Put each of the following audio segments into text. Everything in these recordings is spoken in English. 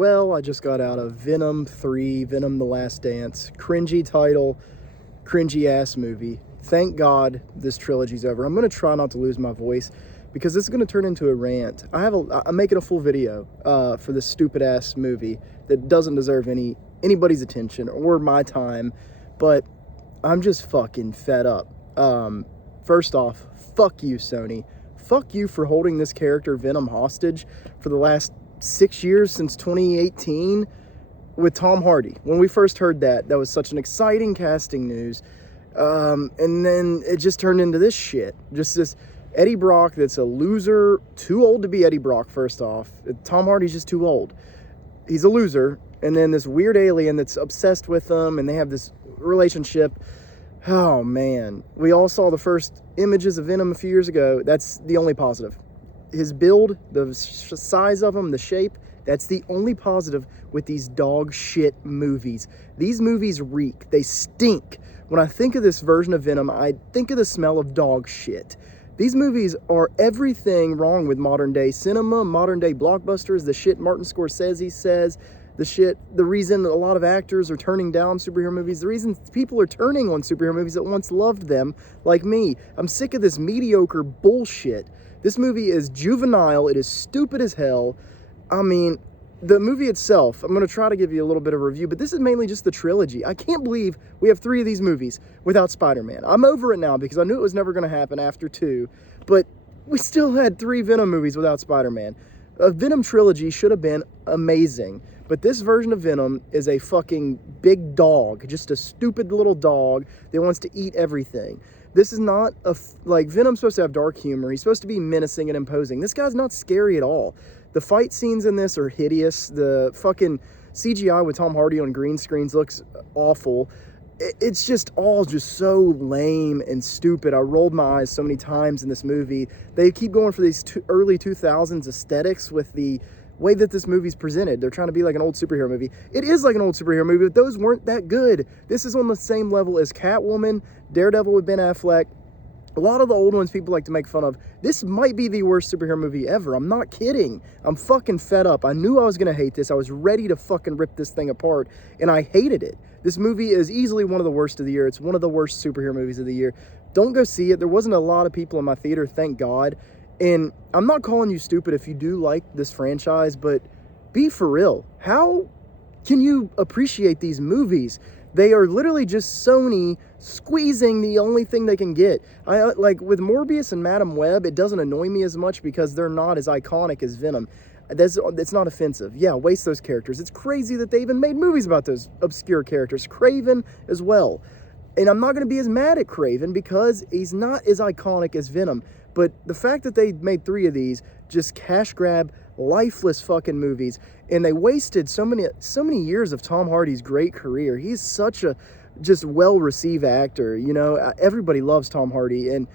Well, I just got out of Venom 3, Venom the Last Dance. Cringy title, cringy ass movie. Thank God this trilogy's over. I'm going to try not to lose my voice because this is going to turn into a rant. I'm making a full video for this stupid ass movie that doesn't deserve anybody's attention or my time, but I'm just fucking fed up. First off, fuck you, Sony. Fuck you for holding this character Venom hostage for the last 6 years since 2018 with Tom Hardy. When we first heard that was such an exciting casting news. And then it just turned into this shit. Just this Eddie Brock that's a loser, too old to be Eddie Brock, first off. Tom Hardy's just too old. He's a loser. And then this weird alien that's obsessed with them, and they have this relationship. Oh, man. We all saw the first images of Venom a few years ago. That's the only positive. His build, the size of him, the shape, that's the only positive with these dog shit movies. These movies reek. They stink. When I think of this version of Venom, I think of the smell of dog shit. These movies are everything wrong with modern day cinema, modern day blockbusters, the shit Martin Scorsese says, the reason a lot of actors are turning down superhero movies, the reason people are turning on superhero movies that once loved them, like me. I'm sick of this mediocre bullshit. This movie is juvenile. It is stupid as hell. I mean, the movie itself, I'm going to try to give you a little bit of a review, but this is mainly just the trilogy. I can't believe we have 3 of these movies without Spider-Man. I'm over it now because I knew it was never going to happen after 2, but we still had 3 Venom movies without Spider-Man. A Venom trilogy should have been amazing, but this version of Venom is a fucking big dog, just a stupid little dog that wants to eat everything. This is not Venom's supposed to have dark humor. He's supposed to be menacing and imposing. This guy's not scary at all. The fight scenes in this are hideous. The fucking CGI with Tom Hardy on green screens looks awful. It's just all just so lame and stupid. I rolled my eyes so many times in this movie. They keep going for these early 2000s aesthetics with the way that this movie's presented. They're trying to be like an old superhero movie. It is like an old superhero movie, but those weren't that good. This is on the same level as Catwoman, Daredevil with Ben Affleck. A lot of the old ones people like to make fun of. This might be the worst superhero movie ever. I'm not kidding. I'm fucking fed up. I knew I was going to hate this. I was ready to fucking rip this thing apart, and I hated it. This movie is easily one of the worst of the year. It's one of the worst superhero movies of the year. Don't go see it. There wasn't a lot of people in my theater, thank God. And I'm not calling you stupid if you do like this franchise, but be for real. How can you appreciate these movies? They are literally just Sony squeezing the only thing they can get. Like with Morbius and Madam Web, it doesn't annoy me as much because they're not as iconic as Venom. It's not offensive. Yeah, waste those characters. It's crazy that they even made movies about those obscure characters. Craven as well. And I'm not going to be as mad at Craven because he's not as iconic as Venom. But the fact that they made 3 of these just cash grab, lifeless fucking movies, and they wasted so many years of Tom Hardy's great career. He's such a just well-received actor. You know, everybody loves Tom Hardy, and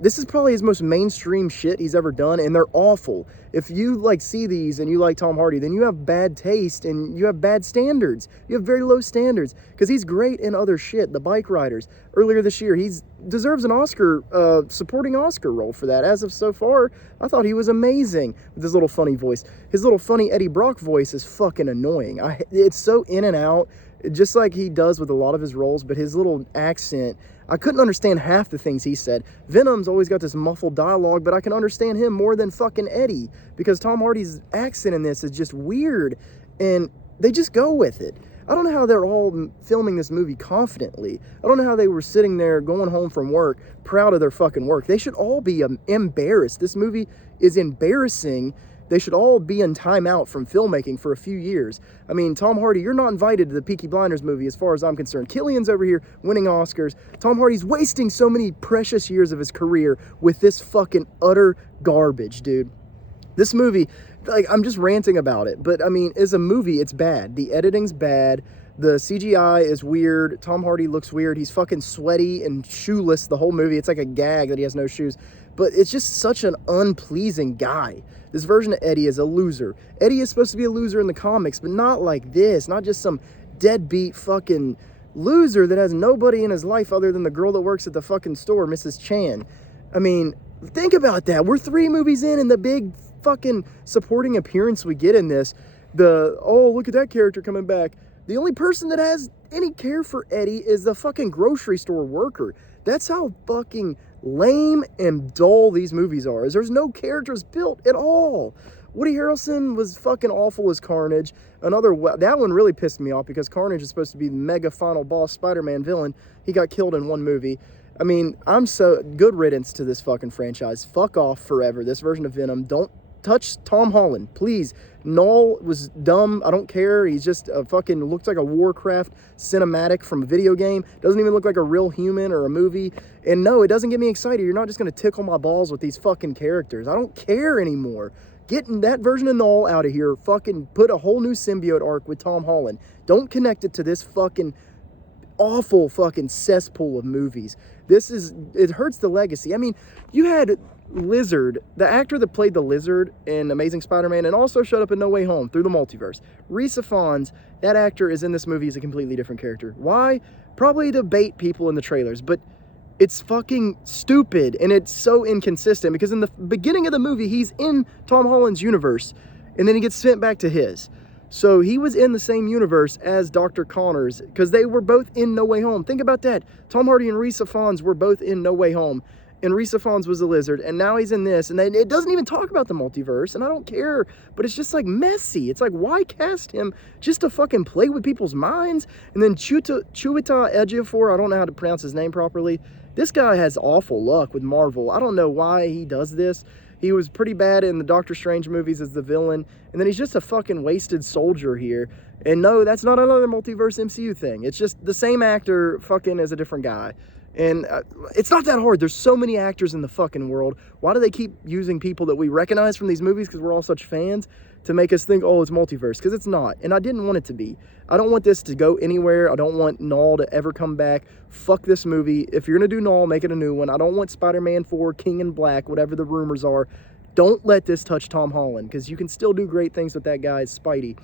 this is probably his most mainstream shit he's ever done, and they're awful. If you see these and you like Tom Hardy, then you have bad taste and you have bad standards. You have very low standards because he's great in other shit. The Bike Riders earlier this year, he deserves an Oscar, supporting Oscar role for that. As of so far, I thought he was amazing with his little funny voice. His little funny Eddie Brock voice is fucking annoying. It's so in and out, just like he does with a lot of his roles, but his little accent, I couldn't understand half the things he said. Venom's always got this muffled dialogue, but I can understand him more than fucking Eddie because Tom Hardy's accent in this is just weird, and they just go with it. I don't know how they're all filming this movie confidently. I don't know how they were sitting there going home from work proud of their fucking work. They should all be embarrassed. This movie is embarrassing. They should all be in timeout from filmmaking for a few years. I mean, Tom Hardy, you're not invited to the Peaky Blinders movie as far as I'm concerned. Killian's over here winning Oscars. Tom Hardy's wasting so many precious years of his career with this fucking utter garbage, dude. This movie, I'm just ranting about it, but I mean, as a movie, it's bad. The editing's bad. The CGI is weird. Tom Hardy looks weird. He's fucking sweaty and shoeless the whole movie. It's like a gag that he has no shoes. But it's just such an unpleasing guy. This version of Eddie is a loser. Eddie is supposed to be a loser in the comics, but not like this. Not just some deadbeat fucking loser that has nobody in his life other than the girl that works at the fucking store, Mrs. Chan. I mean, think about that. We're 3 movies in, and the big fucking supporting appearance we get in this, oh, look at that character coming back. The only person that has any care for Eddie is the fucking grocery store worker. That's how fucking lame and dull these movies are. Is there's no characters built at all. Woody Harrelson was fucking awful as Carnage. That one really pissed me off because Carnage is supposed to be the mega final boss Spider-Man villain. He got killed in one movie. I mean, I'm so good riddance to this fucking franchise. Fuck off forever. This version of Venom. Don't touch Tom Holland, please. Null was dumb. I don't care. He's just a fucking looks like a Warcraft cinematic from a video game. Doesn't even look like a real human or a movie. And no, it doesn't get me excited. You're not just going to tickle my balls with these fucking characters. I don't care anymore. Getting that version of Null out of here. Fucking put a whole new symbiote arc with Tom Holland. Don't connect it to this fucking awful fucking cesspool of movies. It hurts the legacy. I mean, you had Lizard, the actor that played the Lizard in Amazing Spider-Man and also showed up in No Way Home through the multiverse. Rhys Ifans, that actor is in this movie as a completely different character. Why? Probably to bait people in the trailers, but it's fucking stupid and it's so inconsistent because in the beginning of the movie, he's in Tom Holland's universe and then he gets sent back to his. So he was in the same universe as Dr. Connors because they were both in No Way Home. Think about that. Tom Hardy and Rhys Ifans were both in No Way Home. And Rhys Ifans was the Lizard, and now he's in this, and it doesn't even talk about the multiverse, and I don't care, but it's just, like, messy. It's like, why cast him just to fucking play with people's minds? And then Chiwetel Ejiofor, I don't know how to pronounce his name properly. This guy has awful luck with Marvel. I don't know why he does this. He was pretty bad in the Doctor Strange movies as the villain, and then he's just a fucking wasted soldier here. And no, that's not another multiverse MCU thing. It's just the same actor fucking as a different guy. And it's not that hard. There's so many actors in the fucking world. Why do they keep using people that we recognize from these movies because we're all such fans to make us think, oh, it's multiverse? Because it's not. And I didn't want it to be. I don't want this to go anywhere. I don't want Null to ever come back. Fuck this movie. If you're going to do Null, make it a new one. I don't want Spider-Man 4, King in Black, whatever the rumors are. Don't let this touch Tom Holland because you can still do great things with that guy, Spidey.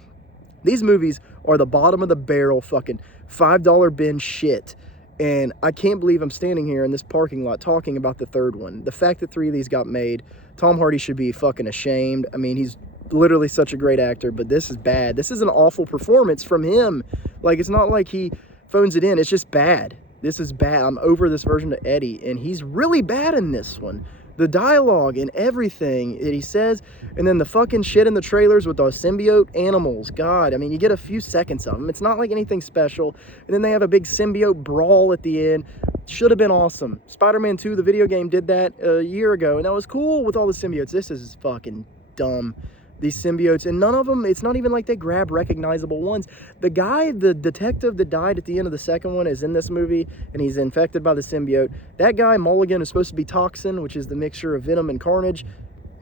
These movies are the bottom of the barrel fucking $5 bin shit. And I can't believe I'm standing here in this parking lot talking about the third one. The fact that 3 of these got made, Tom Hardy should be fucking ashamed. I mean, he's literally such a great actor, but this is bad. This is an awful performance from him. Like, it's not like he phones it in. It's just bad. This is bad. I'm over this version of Eddie, and he's really bad in this one. The dialogue and everything that he says, and then the fucking shit in the trailers with those symbiote animals. God, I mean, you get a few seconds of them. It's not like anything special. And then they have a big symbiote brawl at the end. Should have been awesome. Spider-Man 2, the video game, did that a year ago, and that was cool with all the symbiotes. This is fucking dumb. These symbiotes, and none of them, it's not even like they grab recognizable ones. The guy, the detective that died at the end of the second one is in this movie, and he's infected by the symbiote. That guy, Mulligan, is supposed to be Toxin, which is the mixture of Venom and Carnage.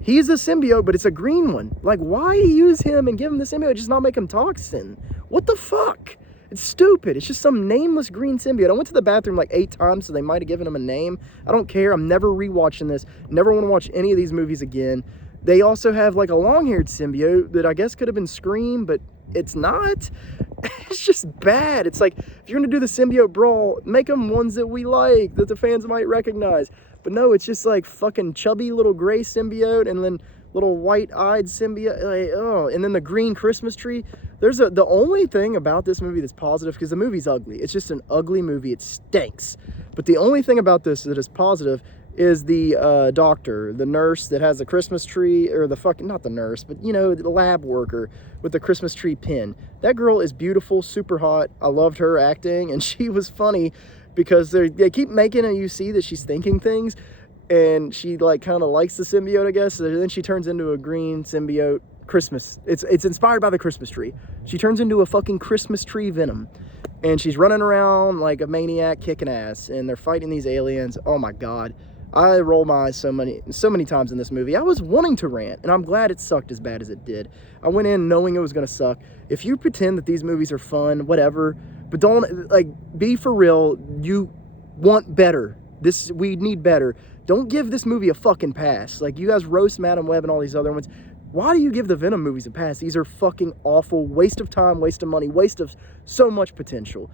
He's a symbiote, but it's a green one. Like, why use him and give him the symbiote, just not make him Toxin? What the fuck? It's stupid. It's just some nameless green symbiote. I went to the bathroom like 8 times, so they might have given him a name. I don't care. I'm never rewatching this. Never want to watch any of these movies again. They also have like a long-haired symbiote that I guess could have been Scream, but it's not. It's just bad. It's like, if you're going to do the symbiote brawl, make them ones that we like, that the fans might recognize. But no, it's just like fucking chubby little gray symbiote and then little white-eyed symbiote. Like, oh, and then the green Christmas tree. The only thing about this movie that's positive, because the movie's ugly. It's just an ugly movie. It stinks. But the only thing about this that is positive is the doctor, the nurse that has the Christmas tree, or the fucking, not the nurse, but, you know, the lab worker with the Christmas tree pin. That girl is beautiful, super hot. I loved her acting, and she was funny because they keep making it, you see that she's thinking things, and she, like, kind of likes the symbiote, I guess, and then she turns into a green symbiote. Christmas. It's inspired by the Christmas tree. She turns into a fucking Christmas tree Venom. And she's running around like a maniac kicking ass, and they're fighting these aliens. Oh my God. I roll my eyes so many times in this movie. I was wanting to rant, and I'm glad it sucked as bad as it did. I went in knowing it was going to suck. If you pretend that these movies are fun, whatever, but don't, like, be for real. You want better. We need better. Don't give this movie a fucking pass. Like, you guys roast Madam Web and all these other ones. Why do you give the Venom movies a pass? These are fucking awful. Waste of time, waste of money, waste of so much potential.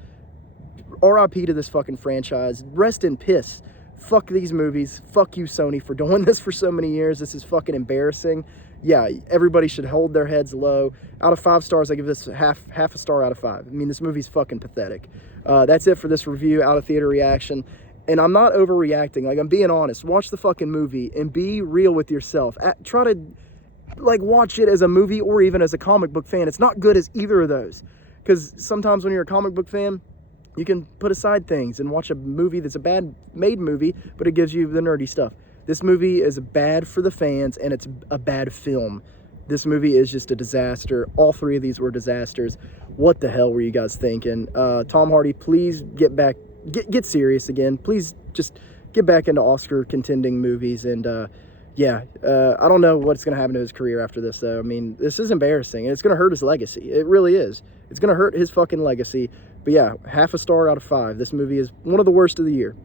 R.I.P. to this fucking franchise. Rest in piss. Fuck these movies. Fuck you, Sony, for doing this for so many years. This is fucking embarrassing. yeah, everybody should hold their heads low. Out of 5 stars, I give this half a star out of 5. I mean, this movie's fucking pathetic. That's it for this review, out of theater reaction. And I'm not overreacting. Like, I'm being honest. Watch the fucking movie and be real with yourself. Try to, like, watch it as a movie or even as a comic book fan. It's not good as either of those. Because sometimes when you're a comic book fan, you can put aside things and watch a movie that's a bad made movie, but it gives you the nerdy stuff. This movie is bad for the fans, and it's a bad film. This movie is just a disaster. All 3 of these were disasters. What the hell were you guys thinking? Tom Hardy, please get back, get serious again. Please just get back into Oscar contending movies. And yeah, I don't know what's going to happen to his career after this, though. I mean, this is embarrassing, and it's going to hurt his legacy. It really is. It's going to hurt his fucking legacy. But yeah, half a star out of 5. This movie is one of the worst of the year.